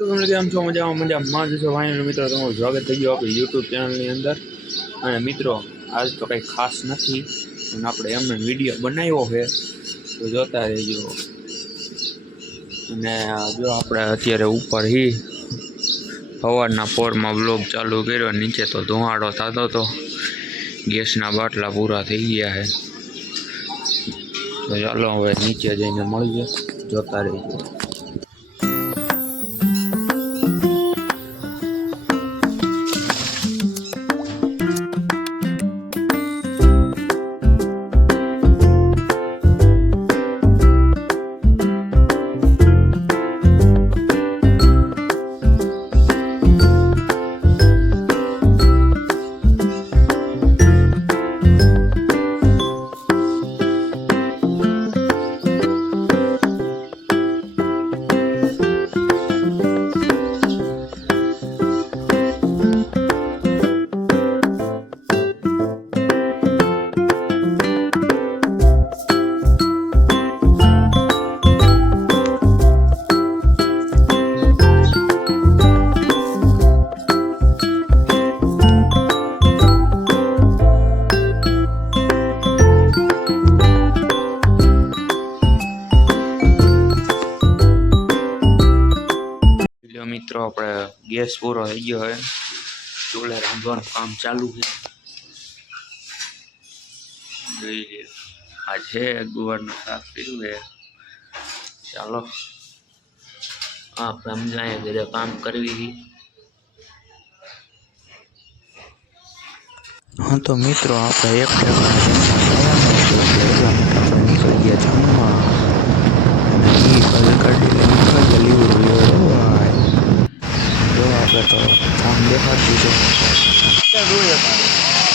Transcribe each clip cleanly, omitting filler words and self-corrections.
તો તમને કેમ છો? મજામાં જશો ભાઈ મિત્રો, તમારું સ્વાગત થઈ ગયું આપણી યુટ્યુબ ચેનલની અંદર. અને મિત્રો, આજ તો કંઈ ખાસ નથી પણ આપણે એમને વિડીયો બનાવ્યો છે, તો જોતા રહેજો. અને જો આપણે અત્યારે ઉપર સવારના પોરમાં બ્લોગ ચાલુ કર્યો. નીચે તો ધુમાડો થતો હતો, ગેસના બાટલા પૂરા થઈ ગયા છે. તો ચાલો હવે નીચે જઈને મળીએ, જોતા રહીજો. મિત્રો, આપણે ગેસ પૂરો થઈ ગયો હોય, ચૂલે રાંધવાનું કામ ચાલુ છે. જોઈએ આ છે ગુવારનું શાક કર્યું છે. ચાલો આપણે સમજાય ઘરે કામ કરવી. હા તો મિત્રો, આપણે એક નીકળી ગયા જમવા અને એ ગાડી લઈને નીકળી ગયા લીવર જો આપણે તો જામ દેખાડી દીધો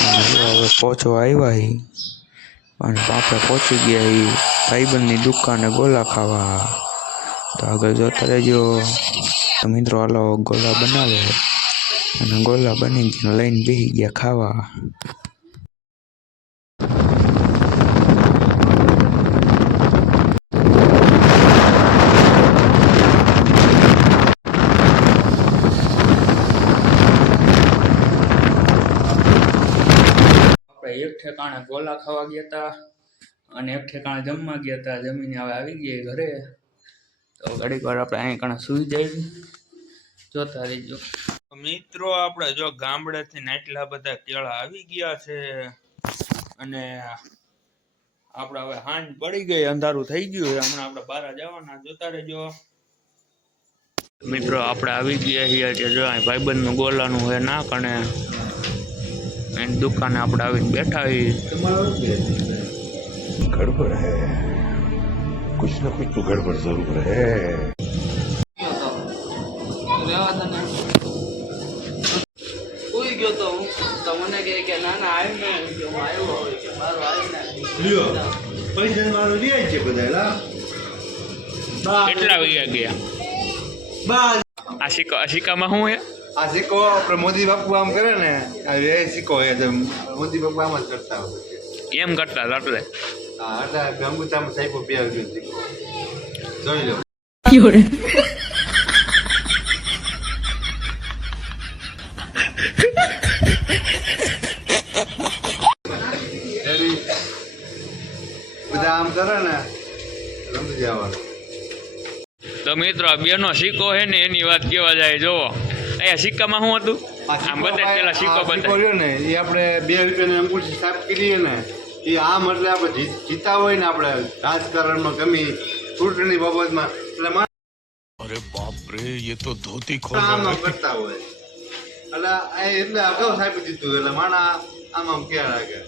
અને જો હવે પહોંચવા આવ્યા અને આપણે પહોંચી ગયા ભાઈબંધની દુકાને ગોલા ખાવા. તો આગળ જોતા રહેજો. તો મિત્રો હાલો ગોલા બનાવે અને ગોલા બની ગયા લઈને બેસી ગયા ખાવા. આપણે એક ઠેકાણે ગોલા ખાવા ગયા હતા અને એક ઠેકાણે જમવા ગયા હતા. જમીને હવે આવી ગયા ઘરે. તો ઘડીક વાર આપણે અહીં કણે સુઈ જાય, જોતા રહીજો. મિત્રો, આપણે જો ગામડેથી એટલા બધા કેળા આવી ગયા છે અને આપણે હવે હાંજ પડી ગઈ, અંધારું થઈ ગયું છે. હમણાં આપણે બહાર જવાના, જોતા રહેજો. મિત્રો, આપણે આવી ગયા છીએ કે જો ભાઈબંધનું ગોલાનું હોય ના કણે એની દુકાને આપણે આવીને બેઠા છીએ. गड़बड़ है, कुछ ना कुछ तो गड़बड़ जरूर है. કોઈ ગયો તો હું તો મને કે ના ના આવી ને હું આવ્યો હોય કે મારો આવીને લ્યો પૈસા મારો લઈ આવી છે બધા કેટલા વાગ્યા ગયા? આ સિક્કામાં શું હે? આ સિક્કો આપણે મોદી બાપુ આમ કરે ને એ સિક્કો એ મોદી બાપુ આમ જ કરતા હોય એમ કરતા હતા એટલે હા એટલે અંગૂઠામાં સાહેબો બે ગયો સિક્કો જોઈ લો. બધા આમ કરે ને રમી જવાનું. તો મિત્રો, આ બેનો સિક્કો છે ને એની વાત કેવા જાય. જોવો અહીંયા સિક્કામાં શું હતું? આમ બતાય પેલા સિક્કો બતાય ને એ આપણે 2 રૂપિયાની અંગૂઠી સાફ કરીએ ને એ આમ એટલે આપણે જીતા હોય ને આપણે રાજકારણમાં ગમી ચૂંટણી બાબતમાં એટલે અરે બાપ રે, ये तो धोती खोल આમ કરતા હોય એટલે અગાઉ સાપી દીધું એટલે માણા આમ ક્યાં રાખે.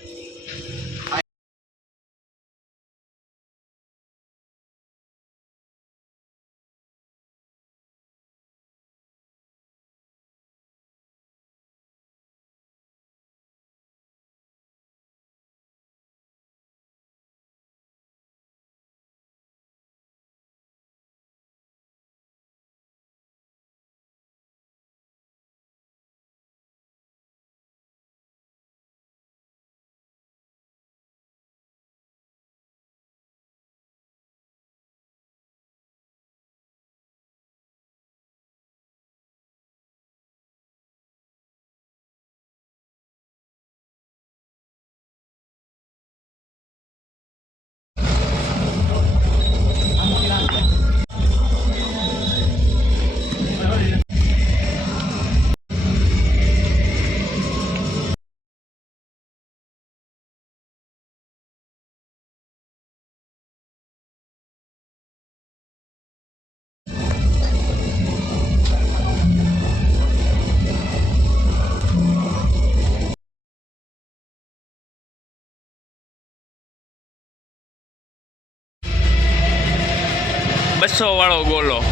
વાળો ગોલો.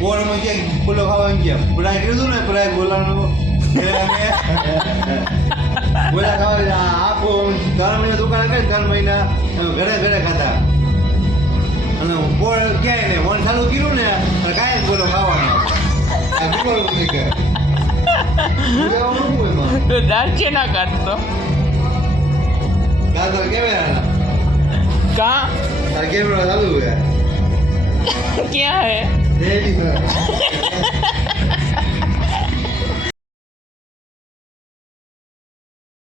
બોર્ડમાં ક્યાંક ફૂલો ખાવા ગયા પ્રાય કીધું ને પ્રાય બોલાનું બોલા ખાવા આખો 3 મહિના દુકાન કરી 3 મહિના ઘરે ઘરે ખાતા અને બોર્ડ ક્યાંય ને ફોન ચાલુ કર્યું ને કાંઈ બોલો ખાવાનો દાંત ના કાઢતો કેમેરા કા કેમેરા ચાલુ ક્યાં હે હે